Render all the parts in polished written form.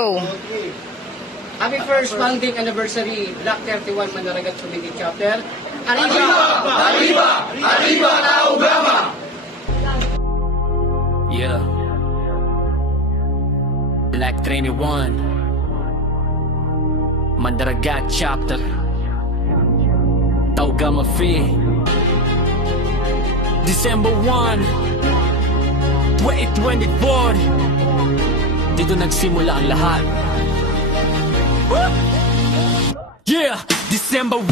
to. Happy first founding anniversary, Block 31 Manaragat Community Chapter. Arriba! Arriba! Arriba la Ugama! Yeah. Black 31 Mandaragat Chapter Taugama Fee December 1 2024 Dito nagsimula ang lahat. Yeah! December 1,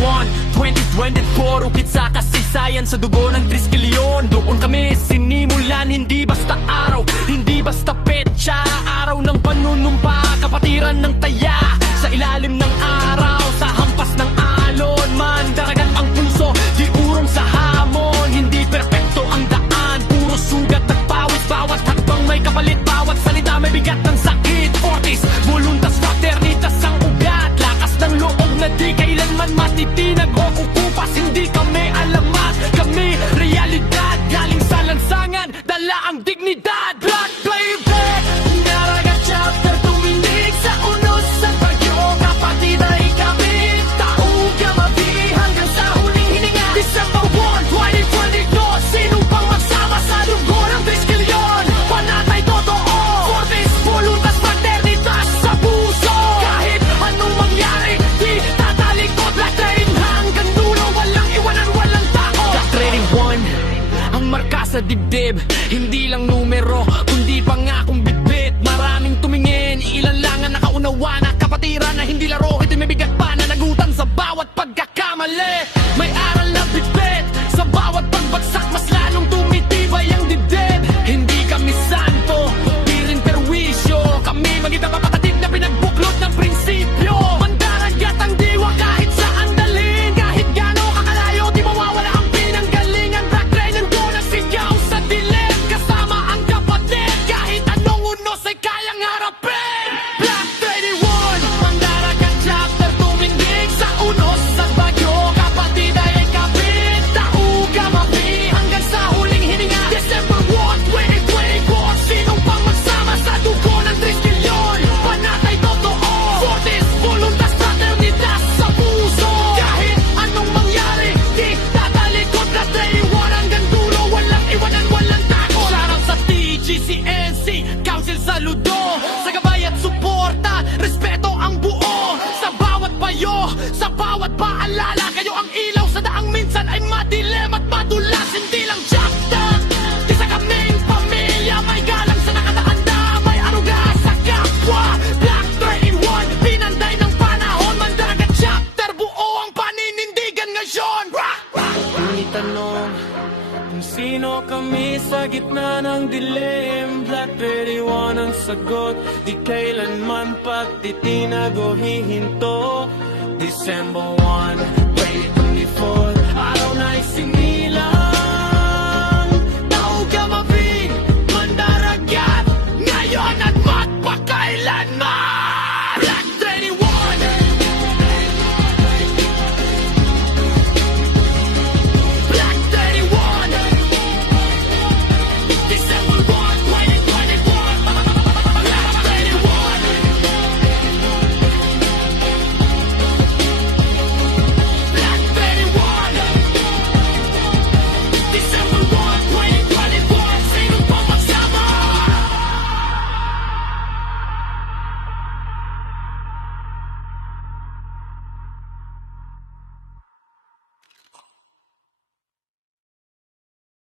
2024 Ukit sa kasaysayan sa dugo ng Triskelion. Doon kami sinimulan, hindi basta araw, hindi basta petsa. Araw ng panunumpa, kapatiran ng taya. Sa ilalim ng araw, sa hampas ng alon. Mandaragat ang puso, di urong sa hamon. Hindi perpekto ang daan, puro sugat at pawis. Bawat hakbang may kapalit, bawat salita may bigat ng sakit. Fortis, voluntas, fraternitas ang ugat. Lakas ng loob na di kailanman matitinag o kukupas. Hindi kami alamat, kami realidad. Galing sa lansangan, dala ang dignidad. Blood playback, Naragat Chapter, tumindig sa unos sa bagyo. Kapatid ay kami, tauga mabi hanggang sa huling hininga. December 1, 2022, sino pang magsama sa dugo ng Triskelion? Panatay totoo, Fortis, voluntas, fraternitas sa puso. Kahit anong mangyari, di tatalikod. Black Train hanggang dulo, walang iwanan, walang tako. Black 31, ang marka sa dibdib. Hindi lang numero, kundi pangakong bitbit. Maraming tumingin, ilan lang ang nakaunawa na kapatiran na hindi laro. Ito'y may bigat pa na nagutan sa bawat pagkakamali. May aral na bitbit, sa bawat pagbagsak mas lalong tumitibay ang dibdib. Hindi kami santo, di rin perwisyo. Kami magiging mapakatid na pinagbuklod ng prinsipyo. Mandaragat ang diwa kahit saan dalhin. Kahit gaano kakalayo, di mawawala ang pinanggalingan. Black Train nandun ang sigaw sa dilim. Kasama ang kapatid, kahit anong unos ay kayang harapin. Black 31, Mandaragat Chapter, tumindig sa unos sa bagyo. Kapatid ay kapit, tauga mabi hanggang sa huling hininga. December 1, 2024, sinong pang magsama sa dugo ng Triskelion? Panatay totoo, Fortis, voluntas, fraternitas sa puso. Kahit anong mangyari, di tatalikod. Black 31 hanggang dulo, walang iwanan, walang tako. Sarang sa TGCNC, Council Saludo. Sa gabay at suporta, respeto ang buo. Sa bawat payo, sa bawat paalala, kayo ang ilaw sa daang minsan ay madilim at madulas. Hindi lang chapter, isa kaming pamilya. May galang sa nakatanda, may aruga sa kapwa. Black 31, pinanday ng panahon. Mandaragat Chapter, buo ang paninindigan ngayon. Tinitanong kung sino kami sa gitna ng dilim. Black 31 ang sagot, di kailanman pagtitinag o hihinto. December 1, 2024, araw na isinilang. Tauga mabi, mandaragat, ngayon at magpakailanman.